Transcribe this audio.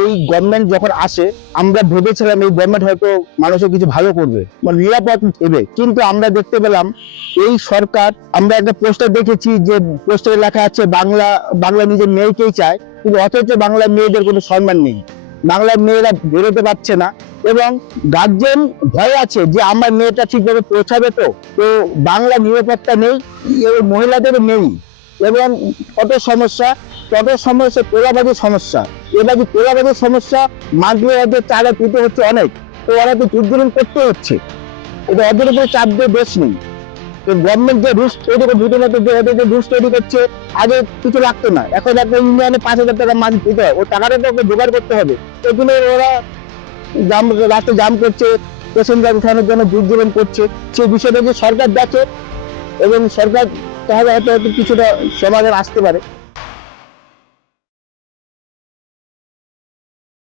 এই গভর্নমেন্ট যখন আসে আমরা ভেবেছিলাম এই গভর্নমেন্ট হয়তো মানুষের কিছু ভালো করবে, মানে নিরাপদ দেবে, কিন্তু আমরা দেখতে পেলাম এই সরকার, আমরা একটা পোস্টার দেখেছি যে পোস্টারে লেখা আছে বাংলা বাংলা নিজের মেয়েকেই চায়, কিন্তু অথচ বাংলা মেয়েদের কোনো সম্মান নেই। বাংলার মেয়েরা বেরোতে পারছে না এবং গার্জেন ভয় আছে যে আমার মেয়েটা ঠিকভাবে পৌঁছাবে তো তো বাংলা নিরাপত্তা নেই, মহিলাদেরও নেই এবং কত সমস্যা, তোলাবাজির সমস্যা। এবার যে তোলাবাজির সমস্যা, মাঝে চারা তুলতে হচ্ছে অনেক, তো ওরা তো উদ্বোধন করতে হচ্ছে, এটা ওদের উপরে চাপ দিয়ে বেশ নেই। তো গভর্নমেন্ট যে রুলস তৈরি করে দুটো মতো যে ওদের যে রুলস তৈরি করছে, আগে কিছু লাগতো না, এখন একটা ইউনিয়নে 5,000 টাকা মাছ দিতে হয়, ও টাকাটা তো ওকে জোগাড় করতে হবে। এগুলো ওরা জাম, রাস্তায় জাম করছে, প্যাসেঞ্জার উঠানোর জন্য দুর্যোগ করছে। সেই বিষয়টা যে সরকার দেখে এবং সরকার তাহলে হয়তো কিছুটা সমাধান আসতে পারে।